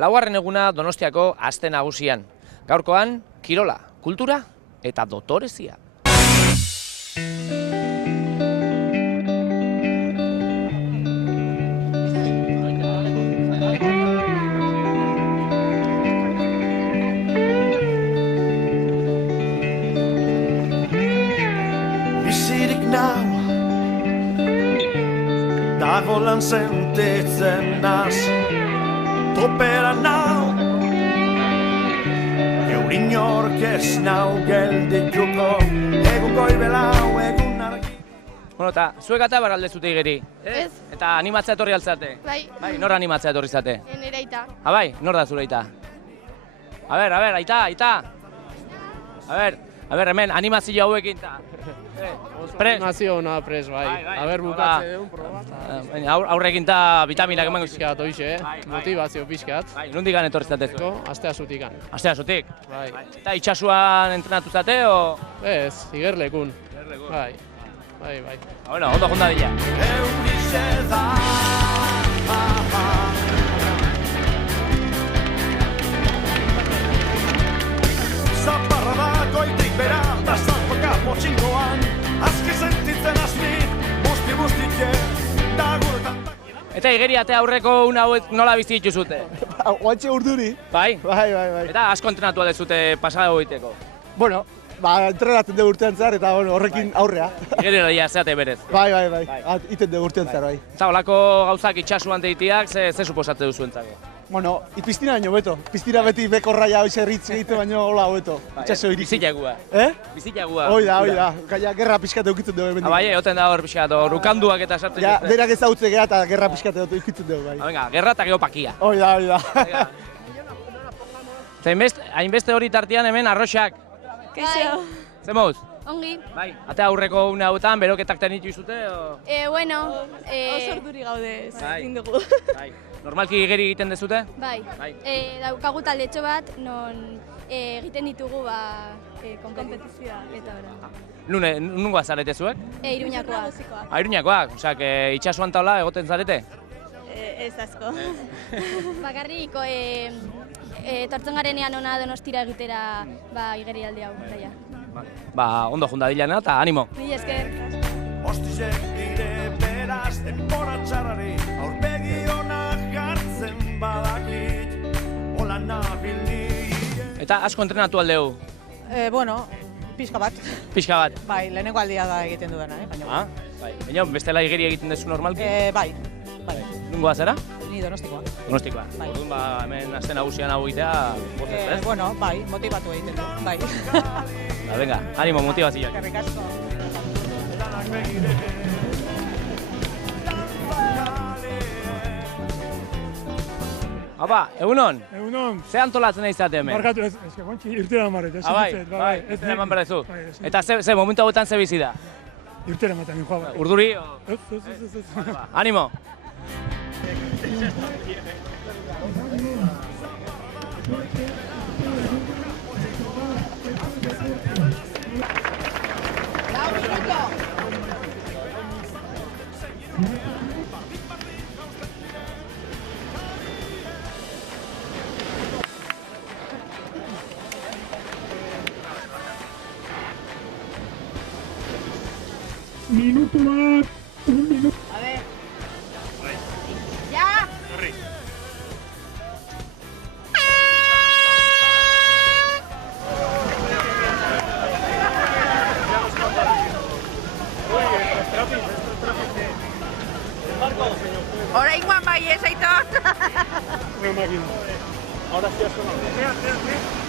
Laugarren eguna Donostiako aste nagusian. Gaurkoan, kirola, kultura eta dotorezia. Bizirik nau, dago lan sentitzen naz. Topera nau, eurin ork ez nau geldituko, egun goibelau, egun argi. Bueno, eta zuek eta baralde zute igeri? Ez. Eta animatzea etorri altzate? Bai. Bai, nor animatzea etorri zate? Nire aita. Bai, nor da zure aita? A ber, aita. A ber, hemen animazio hauekin ta. Pres? Animazio hona pres, bai. A ber, bukatze egun proba. Aurrekin ta vitaminak emango izan. Piskat, hoixe, motivazio piskat. Bai, nondik gan etorri zate zu? Astea zutikan. Astea zutik? Bai. Eta itxasuan entrenatu zate, o? Ez, igerlekun. Bai. Bueno, ondo jonda dila. Eurize da, zaparra da goitik bera, da zapaka potxingoan, azki sentitzen azmi, busti da guretan. Eta igeriate aurreko una hauek nola bizi dituzute? Oantxe urduri. Bai? Bai. Eta asko entrenatu dezute pasada goiteko? Bueno, entrenatzen dugu urtean zehar eta horrekin aurrea. Igerera ja zeate berez. Bai. Iten dugu urtean zehar, bai. Eta holako gauzak itxasuan deitiak, ze suposatze duzu entzako? Bueno, piztina baino beto. Piztina beti bekorraia hoxe ritz egite baino hola hobeto. Itxaso irik. Bizilagua. Bizilagua. Hoi da. Gaia, gerra pixkate ukitzen dugu hemen. Bai, egoten da hor pixkat, rukanduak eta sartzen ja, denak ezagutze geha eta gerra pixkate ukitzen dugu, bai. Venga, gerra eta geopakia. Hoi da. Hainbeste hori tartean hemen arroxak. Kaixo. Ze moz? Ongi. Bai. Ate aurreko une hauetan, beroketak tenitu izute, o? Bueno. Oso urduri gaude, ezin dugu. Bai. Normalki igeri egiten dezute? Bai. Daukagu taldetxo bat, non egiten ditugu kompetizioa eta bera. Nungoa zarete zuek? Iruñakoak. Iruñakoak, osak, itxasuan taula egoten zarete? Ez asko. Bakarrik, etortzen garenean ona Donostira egitera igeri alde hau. Ondo junda dilana eta animo. Mila esker. Ostizek dire beraz denbora txarrari, aurpegi honak jartzen badakit, hola nabilni. Eta asko entrenatu aldeu? Bueno, pixka bat. Pixka bat? Bai, lehenengo aldia da egiten dudana, baina. Bai. Baina, bestela igeri egiten dezu normalki? Bai. Nungoa zera? Ni Donostikoa. Donostikoa. Bai. Orduan, hemen aste nagusian hau egitea, pozez, ez? Bueno, bai, motivatu egiten du, bai. Venga, animo, motivazioak. Eskerrik asko. Apa, egunon? Egunon. Ze antolatzen izate hemen? Barkatu ez, guantxi irtera marret, ez zitzet. Bai, irtera eman berdezu. Eta ze momentu hauetan ze bizi da? Irtera ematen, joa. Urduri? Ez. Animo! Minutu bat, un minutu. A ver. Ya. Horri. Oraingoan bai, ez aitor. Una máquina. Ahora sí ha sonado.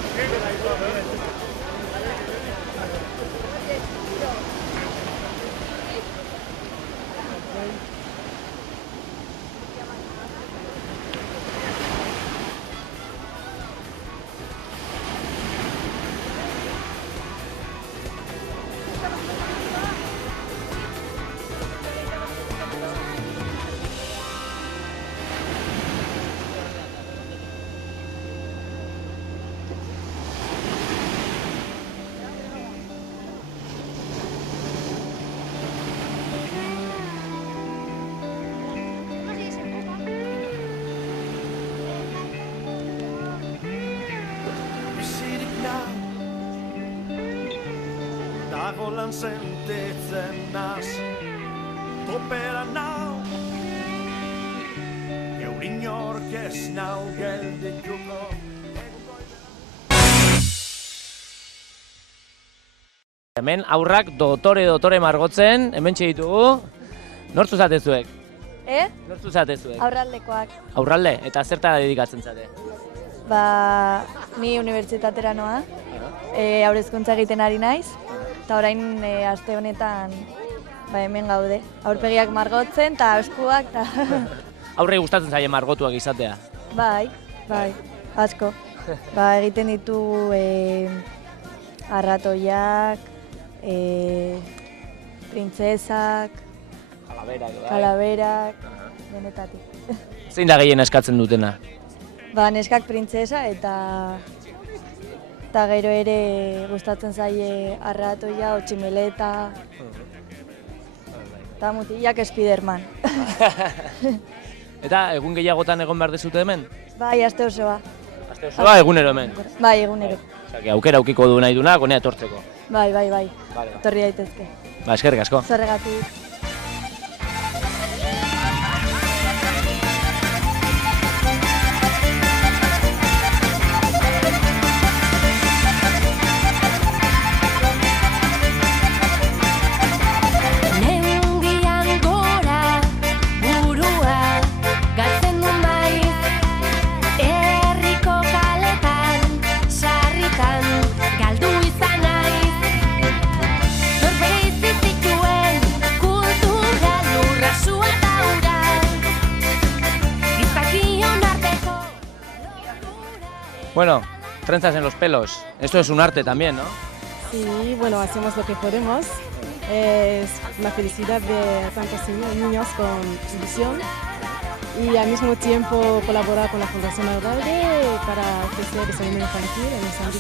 pagolan sentitzen naz, topera nau, eurin ork ez nau geldituko. Hemen aurrak dotore margotzen, hemen ditugu. Nortzu zatezuek? Nortzu zatezuek? Aurraldekoak. Aurralde? Eta zertara dedikatzen zate? Ni unibertsitatera noa, haurrezkuntza egiten ari naiz, eta orain aste honetan hemen gaude. Aurpegiak margotzen eta eskuak eta... Aurrei gustatzen zaie margotuak izatea? Bai, asko. Egiten ditugu arratoiak, printzesak, kalaberak, denetatik. Zein da gehien eskatzen dutena? Neskak printzesa eta gero ere gustatzen zaie arratoia, otximeleta, eta mutilak Spiderman. Eta egun gehiagotan egon behar dezute hemen? Bai, aste osoa. Aste osoa egunero hemen? Bai, egunero. Aukera aukiko du nahi dunak, honea etortzeko. Bai. Etorri daitezke. Eskerrik asko. Zerregatik. Bueno, trenzas en los pelos. Esto es un arte también, ¿no? Sí, bueno, hacemos lo que podemos. Es la felicidad de tantos niños con visión y al mismo tiempo colaborar con la Fundación Aurralde para ofrecer desayuno infantil en el San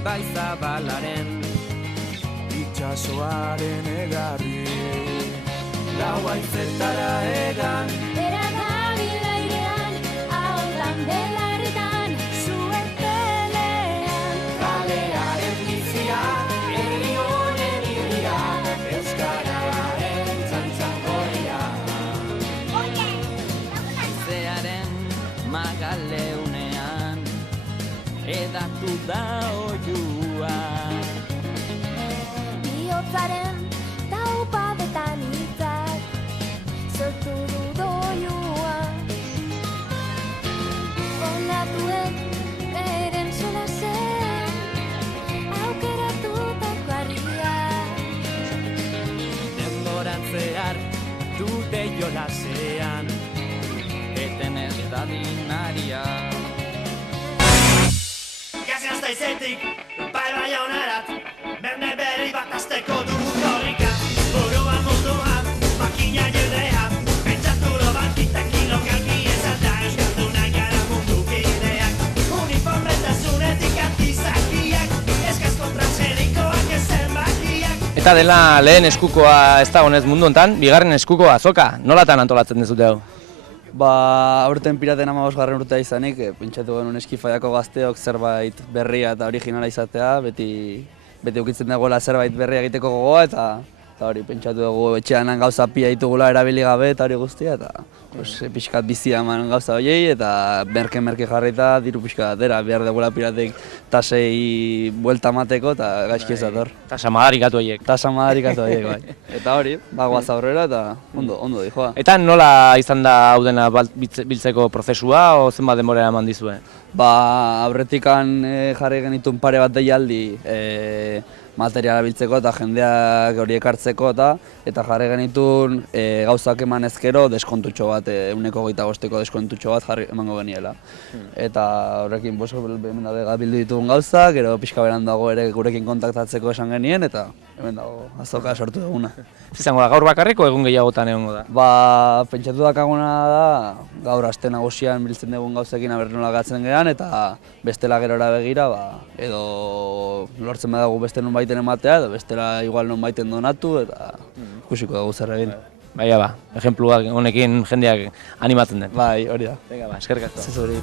Ibazabalaren itxasoaren egarri lau haitzetara egan Eragabil airean, haudan belarretan Zuetelean Kalearen bizia, herri honen irria Euskararen txantxango da oiua. Bihotzaren taupadetan hitzak sortu du doilua. Olatuek beren solasen aukeratutako harria. Denboran zehar dute jolasean, eten ez dadin aria. Gazi izetik, bai honarat, berne berri bat azteko dugu korrika. Buruan munduan, makina jendea, pentsatu lo bankita kilokalki ezalda euskaldunak gara mundukideak. Uniformetasunetik antizakiak, eskaz kontra zerikoak ezen bakiak. Eta dela lehen eskukoa ez da honez mundu hontan, bigarren eskukoa azoka. Nolatan antolatzen dezute hau? Aurten Piraten 15. urtea izanik, pentsatu genuen Eskifaiako gazteok zerbait berria eta originala izatea, beti ukitzen dagoela zerbait berria egiteko gogoa, eta hori pentsatu dugu etxean gauza pia ditugula erabili gabe eta hori guztia, eta pixkat bizia eman gauza horiei, eta merke jarrita diru pixkat atera, behar dugula Piratek tasei buelta mateko eta gaizki ez dator. Tasa madarikatu horiek. Tasa madarikatu horiek, bai. Eta hori, bagoaz aurrera eta ondo dijoa. Eta nola izan da hau dena biltzeko prozesua, o zenbat denbora eman dizue? Aurretikan jarri genituen pare bat deialdi materiala biltzeko eta jendeak hori ekartzeko eta jarri genituen gauzak eman ezkero deskontutxo bat, 125ko deskontutxo bat emango geniela. Eta horrekin hemen dago bildu ditugun gauzak, gero pixka berandago ere gurekin kontaktatzeko esan genien eta hemen dago azoka sortu duguna. Izango da gaur bakarriko egun gehiagotan egongo da? Pentsatu dakaguna da gaur aste nagusian biltzen dugun gauzekin aber nola gatzen gehan eta bestela gerora begira edo lortzen badago beste non baiten ematea edo bestela igual non baiten donatu eta ikusiko dugu zer egin. Baina ba, ejempluak honekin jendeak animatzen den. Bai, hori da. Venga ba, eskerrik asko. Zuri.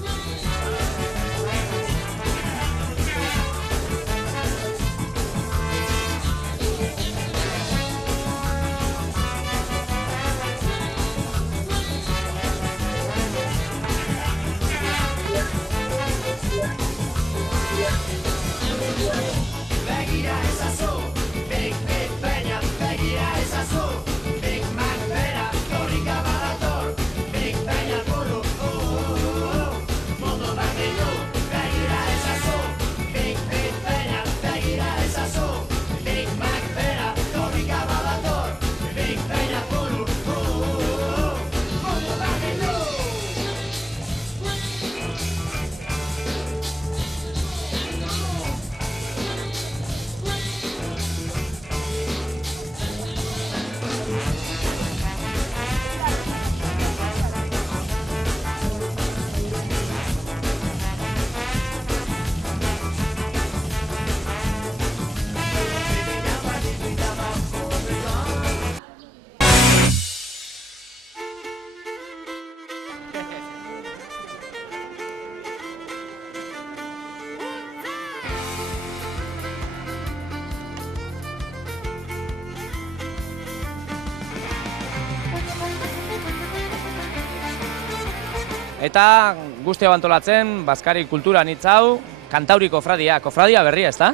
Eta guztia bantolatzen, Baskari kultura anitz hau, Kantauri kofradia berria, ezta?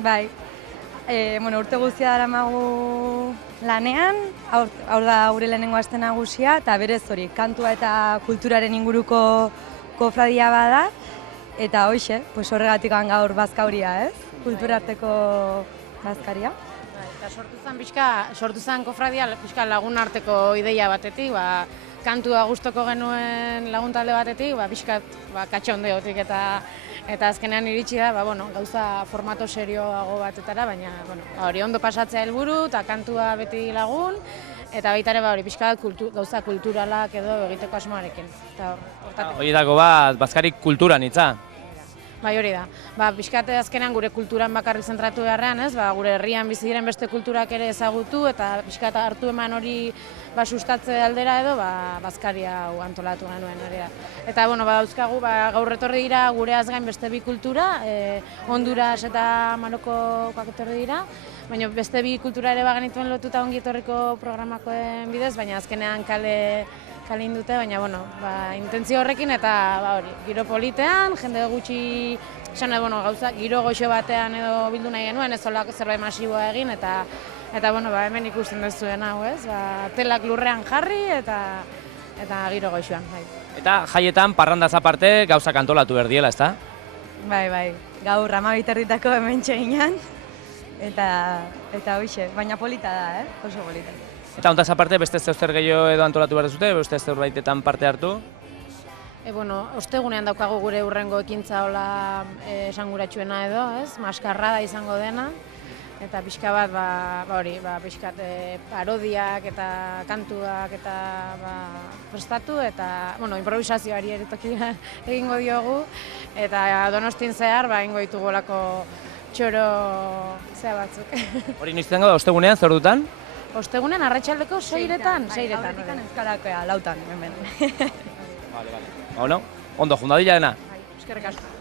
Bai, urte guztia daramagu lanean, hau da gure lehenengo aste nagusia, eta berez hori, kantua eta kulturaren inguruko kofradia bada, eta hoxe, horregatik gaur Baskauria, ez? Kulturarteko Baskaria. Eta sortu zen kofradia lagun arteko ideia batetik, kantua gustoko genuen laguntalde batetik, pixkat katxondeotik eta azkenean iritsi da, gauza formato serioago batetara, baina hori ondo pasatzea helburu eta kantua beti lagun, eta baita ere hori pixkat gauza kulturalak edo egiteko asmoarekin. Horietako bat, Baskari kulturan hitza? Bai, hori da. Pixkat azkenean gure kulturan bakarrik zentratu beharrean, gure herrian bizi diren beste kulturak ere ezagutu eta pixkat hartu eman hori sustatze aldera edo Baskaria hau antolatu genuen hori da. Eta dauzkagu gaur etorri dira gure azgain beste bi kultura, Honduras eta Marokokoak etorri dira, baina beste bi kultura ere bagenituen lotuta ongi etorriko programakoen bidez, baina azkenean kale kalin dute, baina, bueno, intentzio horrekin eta, hori, giro politean, jende gutxi, esan bueno, gauza, giro goxo batean edo bildu nahi genuen, ez olako zerbait masiboa egin, eta, bueno, hemen ikusten duzuen hau, ez? Telak lurrean jarri eta giro goxoan, bai. Eta jaietan, parrandaz aparte, gauzak antolatu berdiela, ezta? Bai, gaur 12:30 hemen txeginan, eta hoxe, baina polita da, oso polita. Eta hontaz aparte, beste zeuster gehiago edo antolatu behar duzute, beste zerbaitetan parte hartu? Ostegunean daukagu gure hurrengo ekintza hola esanguratsuena edo, ez? Maskarrada izango dena, eta pixka bat, pixkat parodiak eta kantuak eta prestatu, eta, improvisazioari ere tokira egingo diogu, eta Donostin zehar, egingo ditugu olako txoro zea batzuk. Hori noiztengo da, ostegunean, zer dutan? Ostegunean, arratsaldeko 6-etan. Aurretik euskarak lautan, hemen. Bueno, ondo, jundadila dena. Eskerrik asko.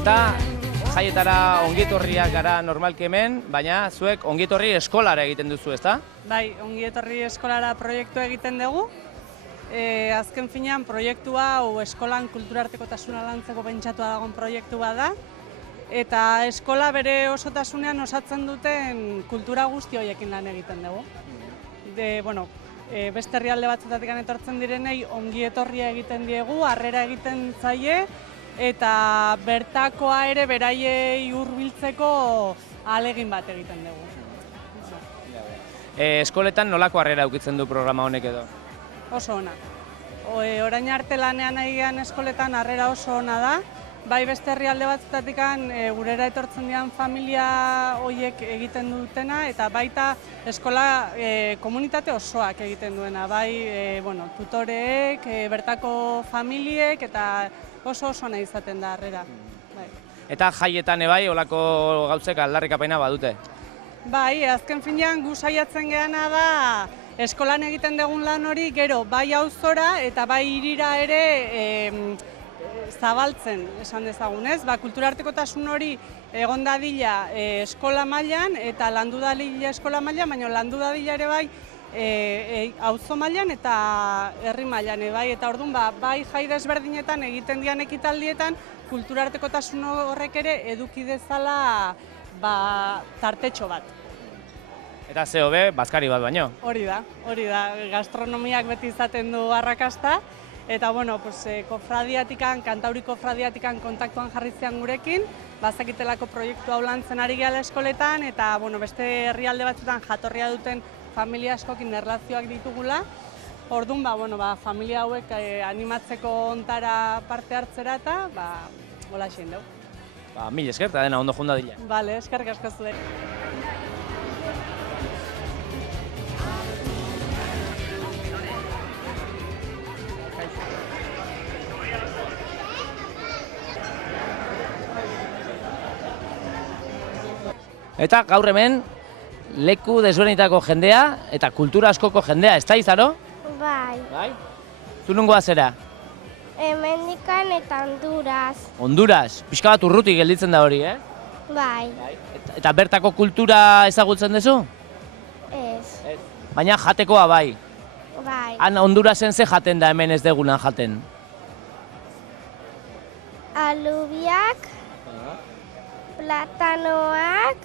Eta jaietara ongietorriak gara normalki hemen, baina zuek ongietorri eskolara egiten duzu, ezta? Bai, ongietorri eskolara proiektu egiten dugu. Azken finean proiektu hau eskolan kulturartekotasuna lantzeko pentsatua dagoen proiektu bat da. Eta eskola bere osotasunean osatzen duten kultura guzti horiekin lan egiten dugu. Beste herrialde batzutatik etortzen direnei ongietorria egiten diegu, harrera egiten zaie, eta bertakoa ere beraiei hurbiltzeko ahalegin bat egiten dugu. Eskoletan nolako harrera ukitzen du programa honek edo? Oso ona. Orain arte lanean egian eskoletan harrera oso ona da, bai beste herrialde batzutatik gurera etortzen dian familia horiek egiten dutena, eta baita eskola komunitate osoak egiten duena, bai tutoreek, bertako familiek, eta oso ona izaten da harrera. Eta jaietan ebai, olako gauzek aldarrikapena badute? Bai, azken finean gu saiatzen geana da eskolan egiten dugun lan hori gero bai auzora eta bai hirira ere zabaltzen, esan dezagun, ez? Kulturartekotasun hori egon dadila eskola mailan eta landu dadila eskola mailan, baina landu dadila ere bai auzo mailan eta herri mailan, bai, eta orduan bai jai desberdinetan egiten dian ekitaldietan kulturartekotasun horrek ere eduki dezala tartetxo bat. Eta ze hobe, bazkari bat baino. Hori da, gastronomiak beti izaten du arrakasta, eta kofradiatikan, Kantauri kofradiatikan kontaktuan jarritzean gurekin, bazakitelako proiektu hau lantzen ari gehala eskoletan, eta beste herrialde batzutan jatorria duten familia askokin erlazioak ditugula. Orduan, familia hauek animatzeko ontara parte hartzera eta hola xein dugu. Mil esker, eta dena ondo junda dila. Bale, eskerrik asko zuen. Eta gaur hemen, leku desberdinetako jendea eta kultura askoko jendea, ez da izaro? Bai. Bai? Zu nungoa zera? Hemendikan eta Honduras. Honduras? Pixka bat urrutik gelditzen da hori, Bai. Eta bertako kultura ezagutzen duzu? Ez. Baina jatekoa bai? Bai. Han Hondurasen ze jaten da hemen ez degunan jaten? Alubiak. platanoak,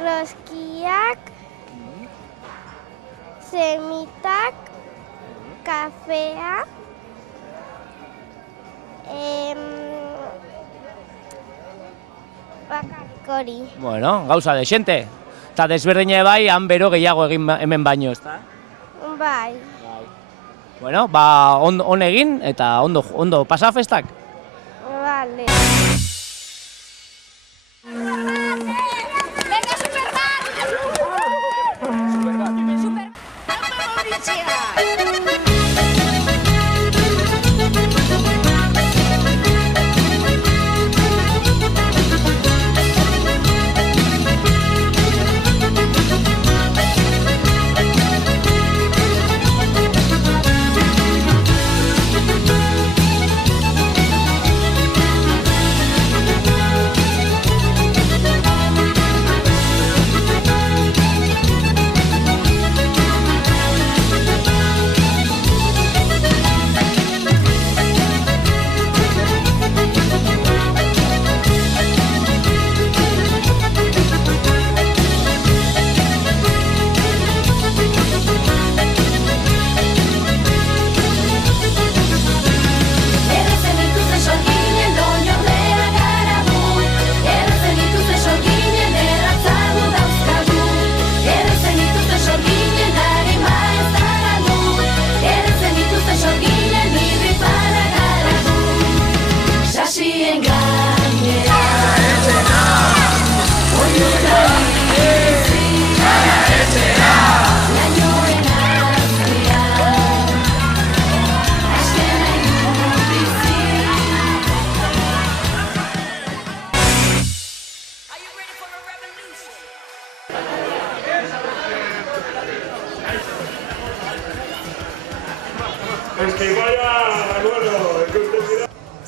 roskiak, semitak, kafea, bakarrik hori. Bueno, gauza desente. Eta desberdine bai, han bero gehiago egin hemen baino, ezta? Bai. Bueno, ba, on egin eta ondo pasa festak. Vale. Venga, Superbat!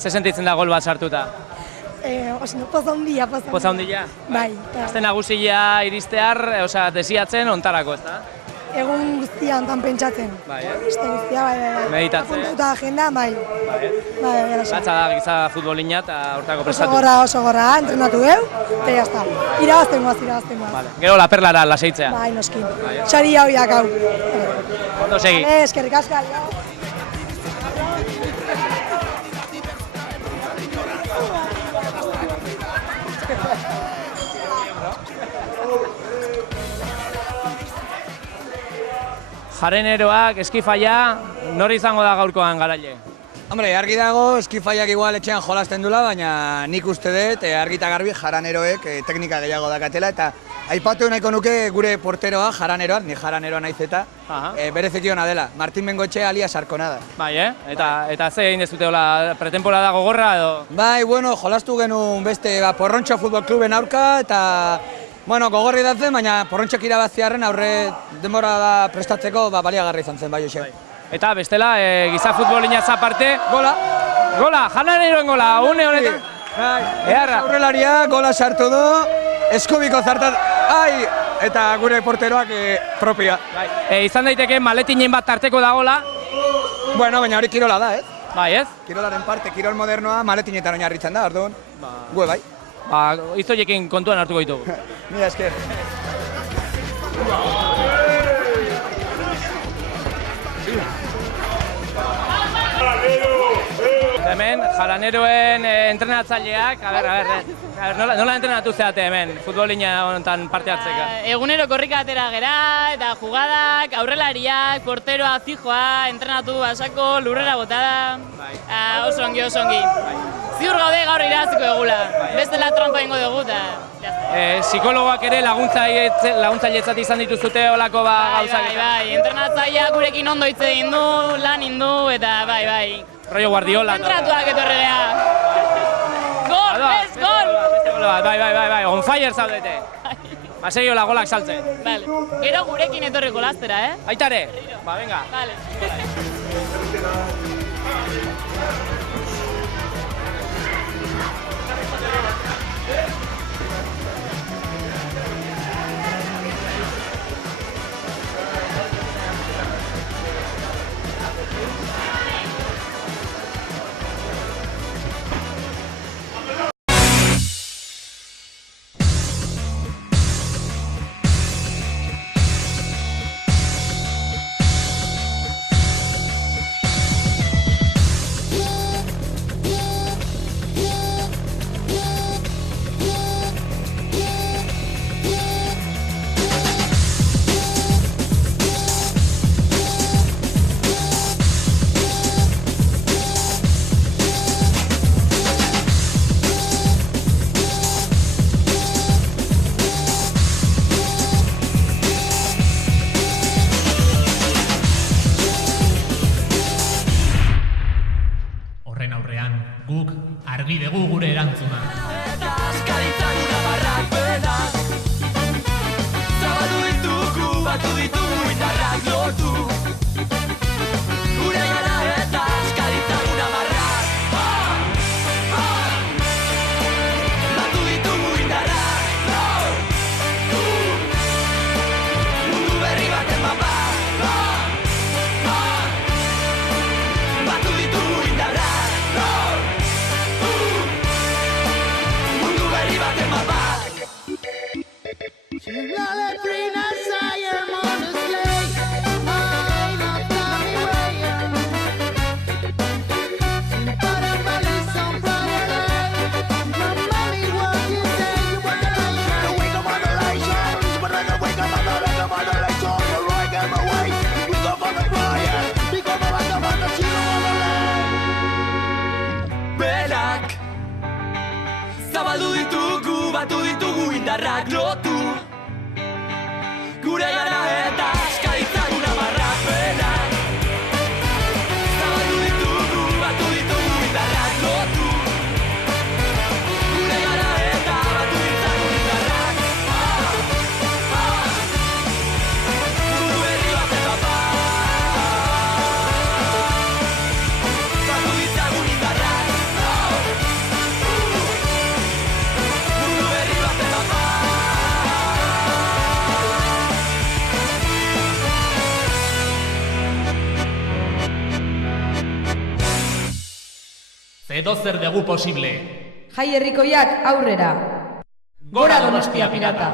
Ze sentitzen da gol bat sartuta? Poza handia. Poza handia? Bai. Azte nagusia iristear, osea, desiatzen ontarako, ezta? Egun guztia ontan pentsatzen. Bai, Este guztia, bai. Meditatzen. Apuntuta agenda, bai. Bai, Gatza da giza futbolina eta hortako prestatu. Oso gorra, entrenatu geu, eta jazta. Irabazten guaz. Vale. Gero la perlara laseitzea. Bai, noskin. Sari hauiak hau. Ondo segi. Eskerrik asko. Jareneroak, eskifaia, nori izango da gaurkoan garaile? Hombre, argi dago, eskifaiak igual etxean jolasten dula, baina nik uste dut, argi eta garbi jaraneroek teknika gehiago dakatela, eta aipatu nahiko nuke gure porteroa, jaraneroa, ni jaraneroa naiz eta, bereziki ona dela, Martin Bengoetxe alias Arkonada. Bai, eta ze egin dezute hola, pretemporada gogorra edo? Bai, bueno, jolastu genuen beste Porrontxo Futbol Kluben aurka, eta bueno, gogorri datzen, baina Porrontxok irabaztearen aurre denbora da prestatzeko baliagarri izan zen, bai, Jose. Eta bestela, giza futbolinaz aparte, gola, jaraneroen gola, une honetan. Aurrelaria, gola sartu du, eskubiko zartat, eta gure porteroak propia. Izan daiteke maletinen bat tarteko da gola. Bueno, baina hori kirola da, ez? Bai, ez? Kirolaren parte, kirol modernoa maletinetan oinarritzen da, orduan, gue bai. Izoiekin kontuan hartuko ditugu. Mila esker. Hemen, jaraneroen entrenatzaileak, nola entrenatu zeate hemen, futbolina honetan parte hartzeka? Egunero korrika atera gera, eta jugadak, aurrelariak, porteroa, fijoa, entrenatu basako, lurrera botada, oso ongi. Ziur gaude gaur iraziko egula, bestela trampa ingo dugu eta psikologoak ere laguntzailetzat izan dituzute olako gauzak? Bai, entrenatzaileak gurekin ondo hitz egin du, lan indu eta bai. Rollo Guardiola. Kontratuak etorri geha. Gol, ez, gol! Bai, on fire zaudete. Basegiola golak saltzen. Gero gurekin etorriko lastera, Aitare? Ba, venga. guk argi dugu gure erantzuna. Eta askaritzan unabarrak benak zabaldu ditugu, batu ditugu indarrak lotu gure gara eta askaritzan unabarrak batu ditugu indarrak lotu mundu berri baten mapa batu ditugu indarrak lotu mundu berri baten mapa. Berak zabaldu ditugu, batu ditugu indarrak lotu gure gara eta askaritzan unabarrak benak zabaldu ditugu, batu ditugu indarrak lotu gure gara eta batu ditugu indarrak mundu berri baten mapa batu ditugu indarrak mundu berri baten mapa. Edo zer dugu posible. Jai herrikoiak aurrera. Gora Donostia Pirata!